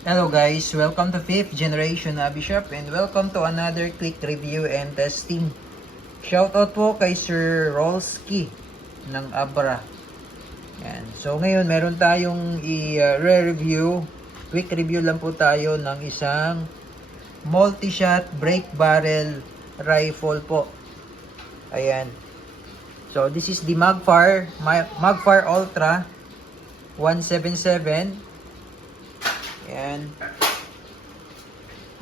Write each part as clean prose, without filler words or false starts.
Hello guys, welcome to 5th Generation Bishop and welcome to another quick review and testing. Shoutout po kay Sir Rolski ng Abra. Yan. So ngayon meron tayong i-review. Quick review lang po tayo ng isang multi-shot break barrel rifle po. Ayan. So this is the Magfire Ultra 177. Ayan.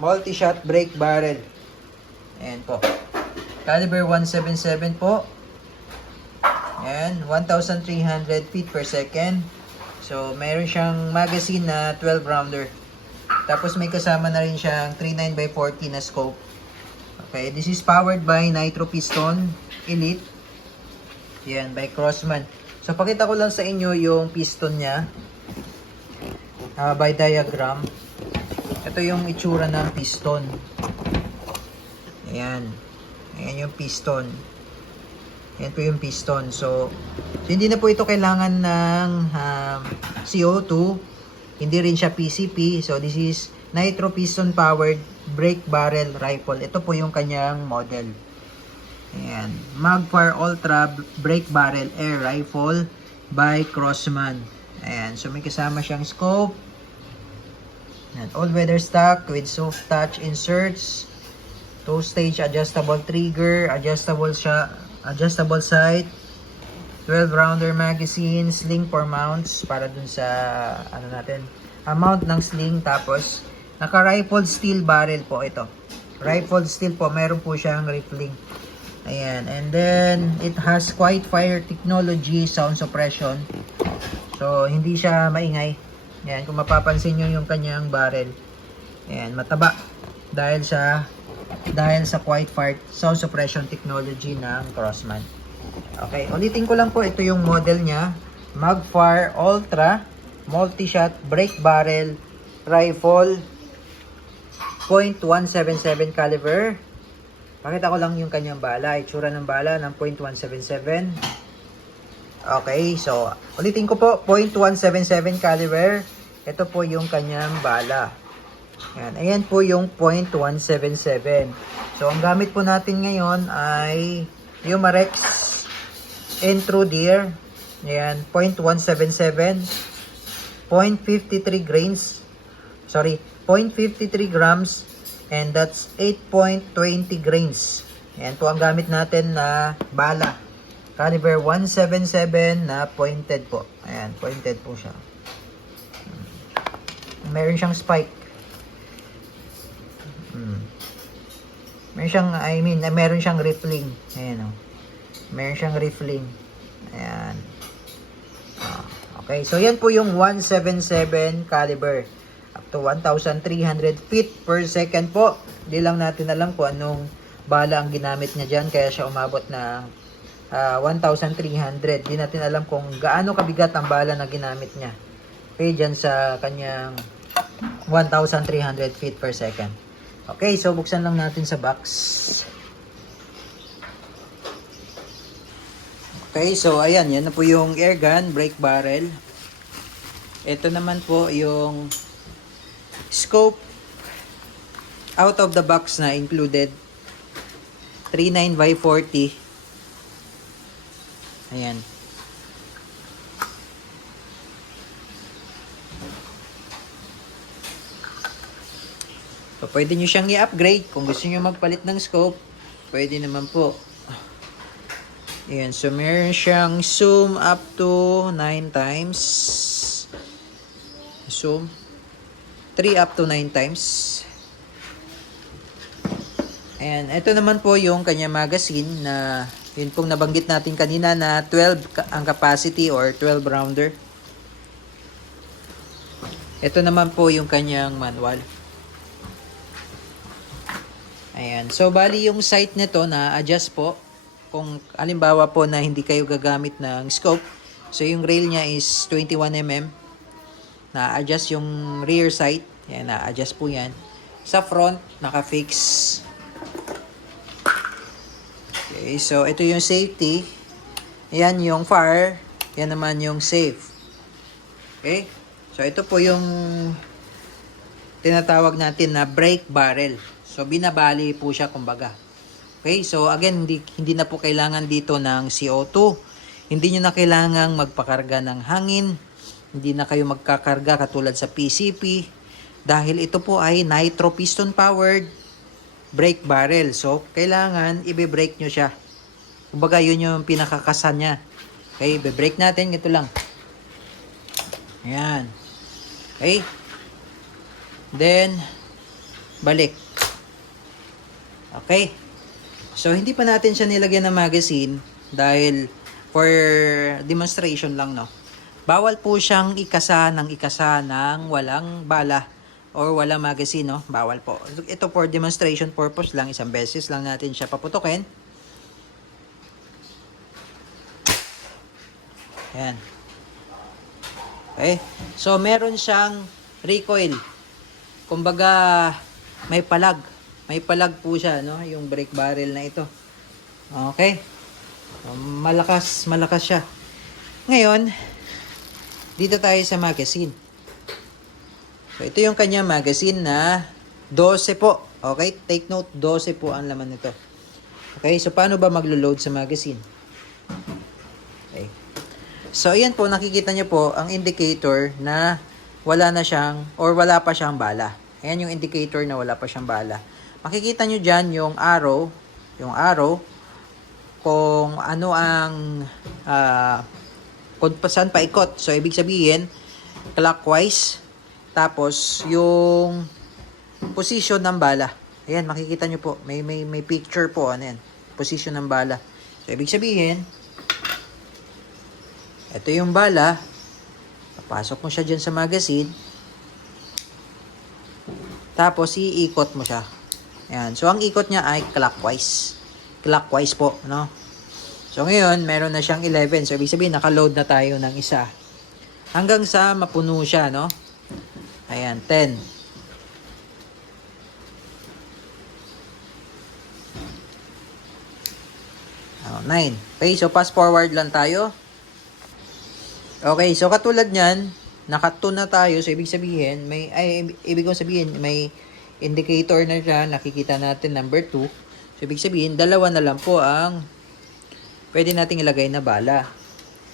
Multi-shot break barrel. Ayan po. Caliber 177 po. Ayan. 1,300 feet per second. So, meron siyang magazine na 12 rounder. Tapos may kasama na rin siyang 39x40 na scope. Okay. This is powered by Nitro Piston Elite. Ayan. By Crossman. So, pakita ko lang sa inyo yung piston niya. By diagram. Ito yung itsura ng piston. Ayan. Ayan yung piston. Ayan po yung piston. So hindi na po ito kailangan ng CO2. Hindi rin siya PCP. So this is Nitro Piston Powered Break Barrel Rifle. Ito po yung kanyang model. Ayan. Magfire Ultra Break Barrel Air Rifle by Crossman. Ayan. So may kasama siyang scope. All-weather stock with soft touch inserts, 2-stage adjustable trigger, adjustable sight, 12 rounder magazine, sling for mounts para dun sa mount ng sling. Tapos naka-rifled steel barrel po ito. Rifled steel po, meron po siyang riffling. Ayan, and then it has quiet fire technology sound suppression. So hindi siya maingay. Ayan, kung mapapansin nyo yung kanyang barrel. Ayan, mataba. Dahil sa quiet fire sound suppression technology ng Crossman. Okay, ulitin ko lang po. Ito yung model niya. Magfire Ultra Multi-Shot Break Barrel Rifle .177 caliber. Pakita ko lang yung kanyang bala. Itsura ng bala ng .177. Okay, so ulitin ko po, .177 caliber. Ito po yung kanyang bala. Ayan po yung .177. So ang gamit po natin ngayon ay Umarex Intruder. Ayan, .177, 0.53 grains. Sorry, 0.53 grams and that's 8.20 grains. Ayan po ang gamit natin na bala. Caliber 177 na pointed po. Ayan, pointed po siya. Meron siyang spike. Meron siyang riffling. Ayan o. Meron siyang riffling. Ayan. Okay, so yan po yung 177 caliber. Up to 1,300 feet per second po. Hindi lang natin alam kung anong bala ang ginamit niya dyan. Kaya siya umabot na 1,300. Di natin alam kung gaano kabigat ang bala na ginamit niya. Okay, dyan sa kanyang 1,300 feet per second. Okay, so buksan lang natin sa box. Okay, so ayan, yan na po yung airgun break barrel. Ito naman po yung scope out of the box na included. 39x40. Ayan. So, pwede nyo siyang i-upgrade. Kung gusto nyo magpalit ng scope, pwede naman po. Ayan. So, meron siyang zoom up to 9 times. Zoom. 3 up to 9 times. Ayan. Ito naman po yung kanya magazine na yun pong nabanggit natin kanina na 12 ang capacity or 12 rounder. Ito naman po yung kanyang manual. Ayan. So, bali yung sight nito na adjust po. Kung halimbawa po na hindi kayo gagamit ng scope. So, yung rail niya is 21mm. Na-adjust yung rear sight. Ayan, na-adjust po yan. Sa front, naka-fix. Okay, so ito yung safety. Ayan yung fire. Yan naman yung safe. Okay? So ito po yung tinatawag natin na brake barrel. So, binabali po siya kumbaga. Okay, so again, hindi na po kailangan dito ng CO2. Hindi nyo na kailangang magpakarga ng hangin. Hindi na kayo magkakarga katulad sa PCP. Dahil ito po ay nitro piston powered brake barrel. So, kailangan i-brake nyo siya. Kumbaga, yun yung pinakakasan niya. Okay, i-brake natin. Ito lang. Ayan. Okay. Then, balik. Okay. So, hindi pa natin siya nilagyan ng magazine dahil for demonstration lang, no? Bawal po siyang ikasa ng walang bala or walang magazine, no? Bawal po. Ito for demonstration purpose lang. Isang beses lang natin siya paputukin. Ayan. Okay. So, meron siyang recoil. Kumbaga, may palag. May palag po siya, no? Yung brake barrel na ito. Okay. Malakas siya. Ngayon, dito tayo sa magazine. So, ito yung kanyang magazine na 12 po. Okay? Take note, 12 po ang laman nito. Okay? So, paano ba maglo-load sa magazine? Okay. So, ayan po, nakikita nyo po ang indicator na wala na siyang, or wala pa siyang bala. Ayan yung indicator na wala pa siyang bala. Makikita nyo dyan yung arrow, kung ano ang, kung saan paikot. So, ibig sabihin, clockwise, tapos yung position ng bala. Ayan, makikita nyo po, may picture po, ano yan, position ng bala. So, ibig sabihin, ito yung bala, papasok mo siya dyan sa magazine, tapos iikot mo siya. Ayan. So, ang ikot niya ay clockwise. Clockwise po, no? So, ngayon, meron na siyang 11. So, ibig sabihin, naka-load na tayo ng isa. Hanggang sa mapuno siya, no? Ayan, 10. Oh, 9. Okay, so fast forward lang tayo. Okay, so katulad niyan, naka-2 na tayo. So, ibig sabihin, ibig sabihin, may indicator na siya. Nakikita natin number 2. So, ibig sabihin, dalawa na lang po ang pwede nating ilagay na bala.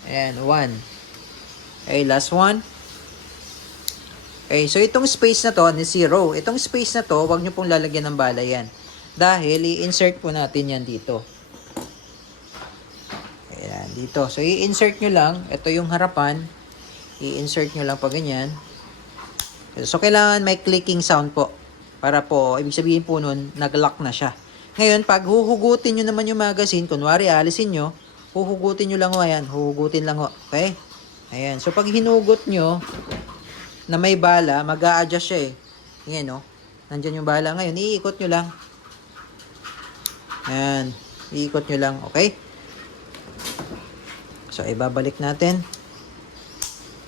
Ayan, 1. Okay, last one. Okay, so itong space na to, ni 0. Itong space na to, huwag nyo pong lalagyan ng bala yan. Dahil, i-insert po natin yan dito. Ayan, dito. So, i-insert nyo lang. Ito yung harapan. I-insert nyo lang pa ganyan. So, kailangan may clicking sound po. Para po, ibig sabihin po nun, nag-lock na siya. Ngayon, pag huhugutin nyo naman yung magazine, kunwari, alisin nyo, huhugutin nyo lang ho, ayan. Huhugutin lang ho. Okay? Ayan. So, pag hinugot nyo, na may bala, mag-a-adjust siya eh. Ayan, no? Nandyan yung bala. Ngayon, iikot nyo lang. Ayan. Iikot nyo lang. Okay? So, ibabalik natin.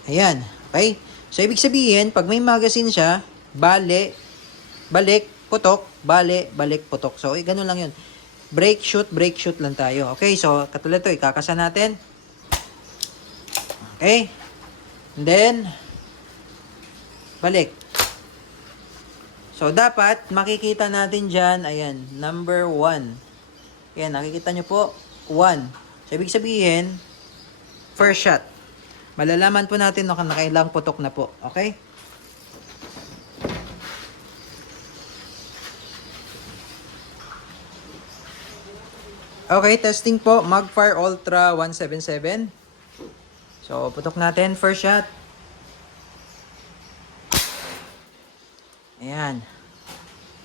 Ayan. Okay? So, ibig sabihin, pag may magazine siya, balik, putok, balik, putok. So, ganun lang yun. Brake, shoot lang tayo. Okay? So, katulad ito, ikakasa natin. Okay? And then, balik. So, dapat, makikita natin dyan, ayan, number 1. Ayan, nakikita nyo po, 1. So, ibig sabihin, first shot. Malalaman po natin na nakailang putok na po. Okay? Okay, testing po. Magfire Ultra 177. So, putok natin. First shot. Ayan.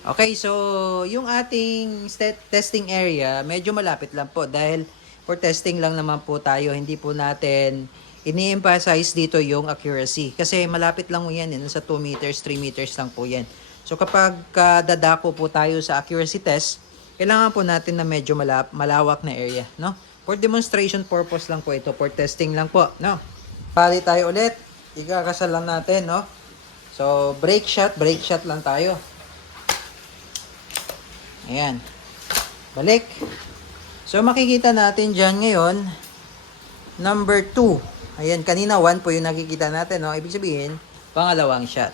Okay, so, yung ating testing area, medyo malapit lang po. Dahil, for testing lang naman po tayo. Hindi po natin ini-emphasize dito yung accuracy. Kasi malapit lang po yan. Sa 2 meters, 3 meters lang po yan. So, kapag dadako po tayo sa accuracy test, kailangan po natin na medyo malawak na area, no? For demonstration purpose lang po ito, for testing lang po, no? Pali tayo ulit, ikakasal lang natin, no? So, brake shot lang tayo. Ayan. Balik. So, makikita natin dyan ngayon, number 2. Ayan, kanina 1 po yung nakikita natin, no? Ibig sabihin, pangalawang shot.